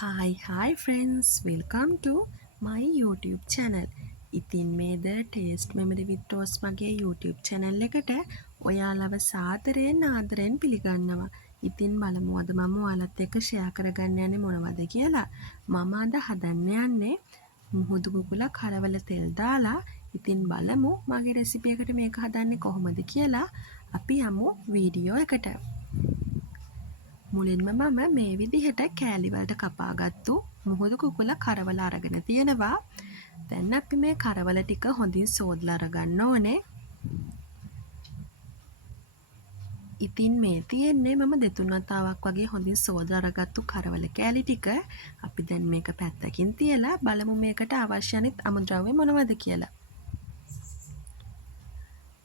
Hi friends, welcome to my YouTube channel. ඉතින් මේද taste memory with Toast මගේ YouTube channel එකට ඔයාලව සාදරයෙන් ආදරයෙන් පිළිගන්නවා. ඉතින් බලමු අද මම ඔයාලත් එක්ක ෂෙයා කරගන්න යන්නේ මොනවද කියලා. මම අද හදන්න යන්නේ මුහුදු කුකුලා කරවල තෙල් දාලා. ඉතින් බලමු මගේ රෙසිපි එකට මේක හදන්නේ කොහොමද කියලා. අපි යමු වීඩියෝ එකට. මුලින්ම මම මේ විදිහට කෑලි වලට කපාගත්තු මුහුදු කුකුල කරවල අරගෙන තියෙනවා. දැන් අපි මේ කරවල ටික හොඳින් සෝදලා අරගන්න ඕනේ. ඉතින් මේ තියෙන්නේ මම දෙතුන් වතාවක් වගේ හොඳින් සෝදලා අරගත්තු කරවල කෑලි ටික. අපි දැන් මේක පැත්තකින් තියලා බලමු මේකට අවශ්‍ය අනිත් අමුද්‍රව්‍ය මොනවද කියලා.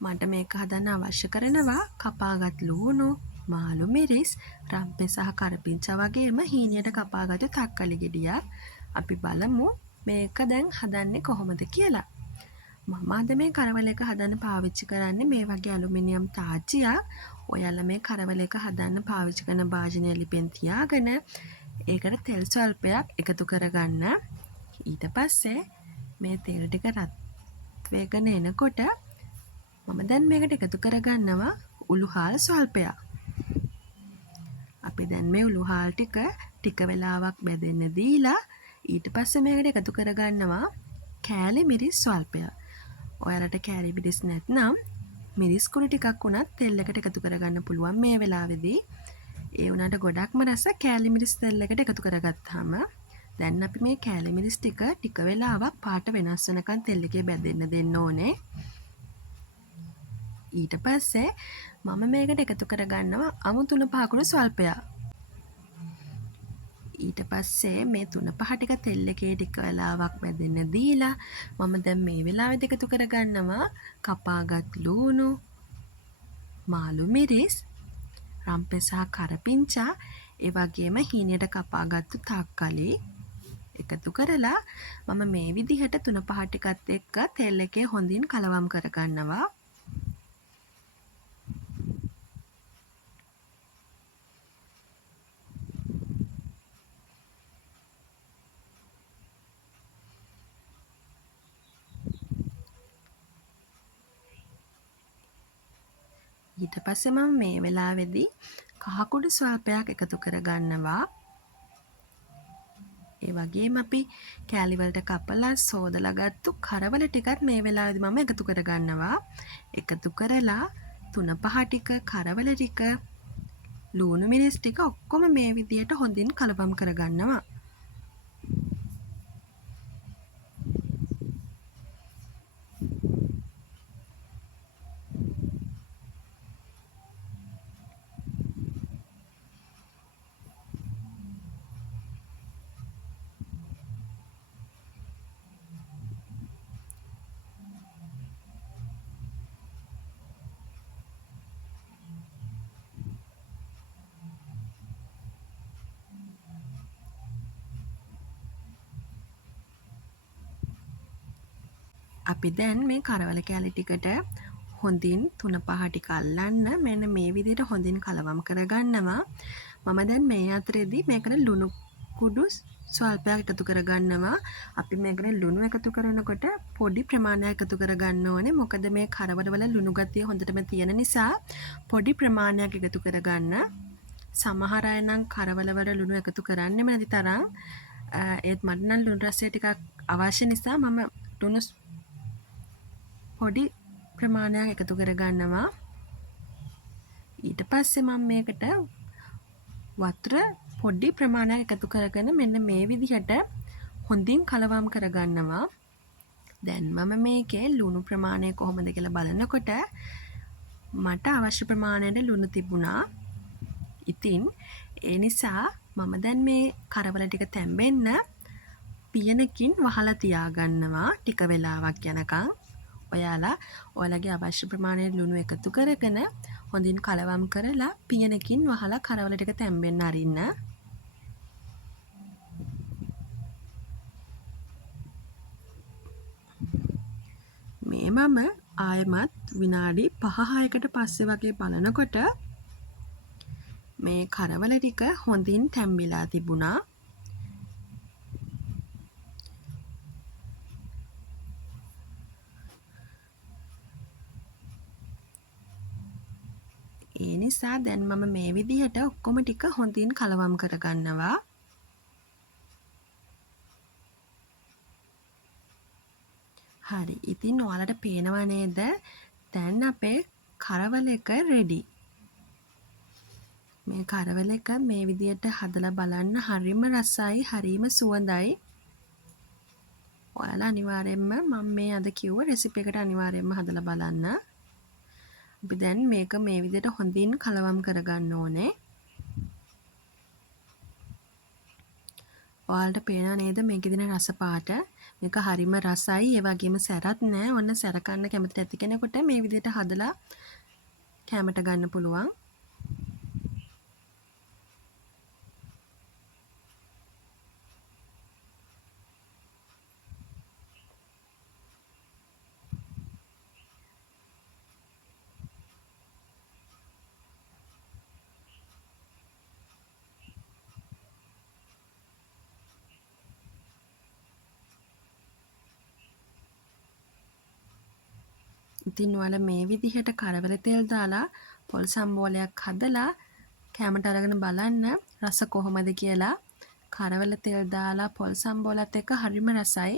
මට මේක හදන්න අවශ්‍ය කරනවා කපාගත් ලූණු, මාළු මිරිස්, රම්පෙ සහ කරපිංචා වගේම හීනියට කපාගත්තු තක්කලි ගෙඩියක්. අපි බලමු මේක දැන් හදන්නේ කොහොමද කියලා. මම අද මේ කරවල එක හදන්න පාවිච්චි කරන්නේ මේ වගේ ඇලුමිනියම් තාච්චියක්. ඔයාලා මේ කරවල එක හදන්න පාවිච්චි කරන භාජනය ලිපෙන් තියාගෙන ඒකට තෙල් ස්වල්පයක් එකතු කරගන්න. ඊට පස්සේ මේ තෙල් ටික රත් වෙගෙන එනකොට මම දැන් මේකට එකතු කරගන්නවා උළුහාල් ස්වල්පයක්. අපි දැන් මේ උළුහාල් ටික වෙලාවක් බෙදෙන්න දීලා ඊට පස්සේ මේකට එකතු කරගන්නවා කෑලි මිරිස් ස්වල්පයක්. ඔයාලට කෑලි මිරිස් නැත්නම් මිරිස් කුඩු ටිකක් උනත් තෙල් එකට එකතු කරගන්න පුළුවන් මේ වෙලාවේදී. ඒ උනාට ගොඩක්ම රස කෑලි මිරිස් තෙල් එකට එකතු කරගත්තාම දැන් අපි මේ කෑලි මිරිස් ටික වෙලාවක් පාට වෙනස් වෙනකන් තෙල් එකේ බැදෙන්න දෙන්න ඕනේ. ඊට පස්සේ මම මේකට එකතු කරගන්නවා අමු තුන පහකුණු ස්වල්පයක්. ඊට පස්සේ මේ තුන පහ ටික තෙල් එකේ ටික වෙලාවක් බැදෙන්න දීලා මම දැන් මේ වෙලාවෙත් එකතු කරගන්නවා කපාගත් ලූණු, මාළු මිරිස්, රම්පෙ සහ කරපිංචා, ඒ වගේම හීනියට කපාගත්තු තක්කලි එකතු කරලා මම මේ විදිහට තුන පහ ටිකත් එක්ක තෙල් එකේ හොඳින් කලවම් කරගන්නවා. ඊට පස්සේ මම මේ වෙලාවේදී කහ කුඩු ස්වල්පයක් එකතු කරගන්නවා. ඒ වගේම අපි කෑලි වලට කපලා සෝදලා ගත්තු කරවල ටිකත් මේ වෙලාවේදී මම එකතු කරගන්නවා. එකතු කරලා තුන පහ ටික කරවල ටික ලූණු මිරිස් ටික ඔක්කොම මේ විදියට හොඳින් කලවම් කරගන්නවා. අපි දැන් මේ කරවල කෑලි ටිකට හොඳින් තුන පහ ටික අල්ලන්න මෙන්න මේ විදිහට හොඳින් කලවම් කරගන්නවා. මම දැන් මේ අතරේදී මේකට ලුණු කුඩු ස්වල්පයක් එකතු කරගන්නවා. අපි මේකට ලුණු එකතු කරනකොට පොඩි ප්‍රමාණයක් එකතු කරගන්න ඕනේ. මොකද මේ කරවල වල ලුණු ගතිය හොඳටම තියෙන නිසා පොඩි ප්‍රමාණයක් එකතු කරගන්න. සමහර අය නම් කරවල වල ලුණු එකතු කරන්නෙම නැති තරම්. ඒත් මට නම් ලුණු රසය ටිකක් අවශ්‍ය නිසා මම ලුණු පොඩි ප්‍රමාණයක් එකතු කරගන්නවා. ඊට පස්සේ මම මේකට වතුර පොඩි ප්‍රමාණයක් එකතු කරගෙන මෙන්න මේ විදිහට හොඳින් කලවම් කරගන්නවා. දැන් මම මේකේ ලුණු ප්‍රමාණය කොහොමද කියලා බලනකොට මට අවශ්‍ය ප්‍රමාණයට ලුණු තිබුණා. ඉතින් ඒ නිසා මම දැන් මේ කරවල ටික තැම්බෙන්න පියනකින් වහලා තියාගන්නවා ටික වෙලාවක් යනකම්. ඔයාලා ඔයාලගේ අවශ්‍ය ප්‍රමාණයට ලුණු එකතු කරගෙන හොඳින් කලවම් කරලා පියනකින් වහලා කරවල ටික තැම්බෙන්න අරින්න. මේ මම ආයෙමත් විනාඩි 5-6කට පස්සේ වගේ බලනකොට මේ කරවල ටික හොඳින් තැම්බිලා තිබුණා. ඒ නිසා දැන් මම මේ විදිහට ඔක්කොම ටික හොඳින් කලවම් කරගන්නවා. හරි. ඉතින් ඔයාලට පේනව නේද? දැන් අපේ කරවල එක රෙඩි. මේ කරවල එක මේ විදිහට හදලා බලන්න හරිම රසයි, හරිම සුවඳයි. ඔයාලා අනිවාර්යෙන්ම මම මේ අද කිව්ව රෙසිපි එකට අනිවාර්යෙන්ම හදලා බලන්න. අපි දැන් මේක මේ විදිහට හොඳින් කලවම් කරගන්න ඕනේ. ඔයාලට පේනව නේද මේකේ තියෙන රස පාට? මේක හරිම රසයි, ඒ වගේම සැරත් නෑ. ඔන්න සැර කන්න කැමති නැති කෙනෙකුට මේ විදිහට හදලා කැමට ගන්න පුළුවන්. ඉතින් ඔයාලා මේ විදිහට කරවල තෙල් දාලා පොල් සම්බෝලයක් හදලා කැමට අරගෙන බලන්න රස කොහොමද කියලා. කරවල තෙල් දාලා පොල් සම්බෝලත් එක්ක හරිම රසයි.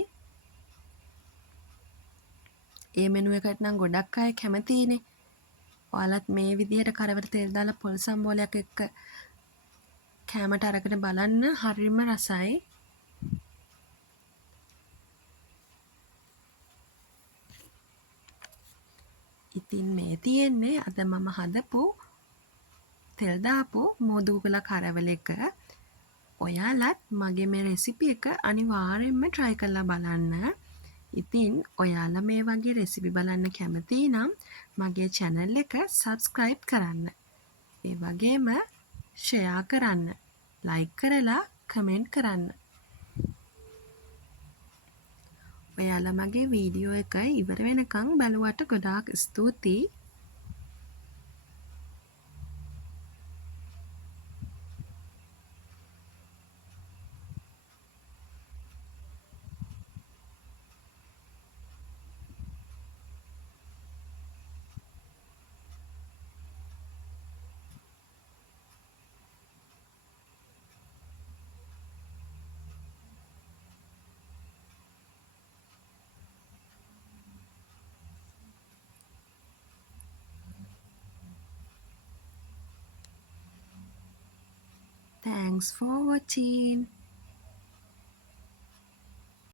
ඒ මෙනු එකට නම් ගොඩක් අය කැමතියිනේ. ඔයාලත් මේ විදිහට කරවල තෙල් දාලා පොල් සම්බෝලයක් එක්ක කැමට අරගෙන බලන්න හරිම රසයි. ඉතින් මේ තියෙන්නේ අද මම හදපු තෙල් දාපු මෝදුගුල කරවල එක. ඔයාලත් මගේ මේ රෙසිපි එක අනිවාර්යෙන්ම try කරලා බලන්න. ඉතින් ඔයාලා මේ වගේ රෙසිපි බලන්න කැමති නම් මගේ channel එක subscribe කරන්න. ඒ වගේම share කරන්න. like කරලා comment කරන්න. ඔයාලා මගේ වීඩියෝ එක ඉවර වෙනකන් බලුවට ගොඩාක් ස්තුතියි. Thanks for watching.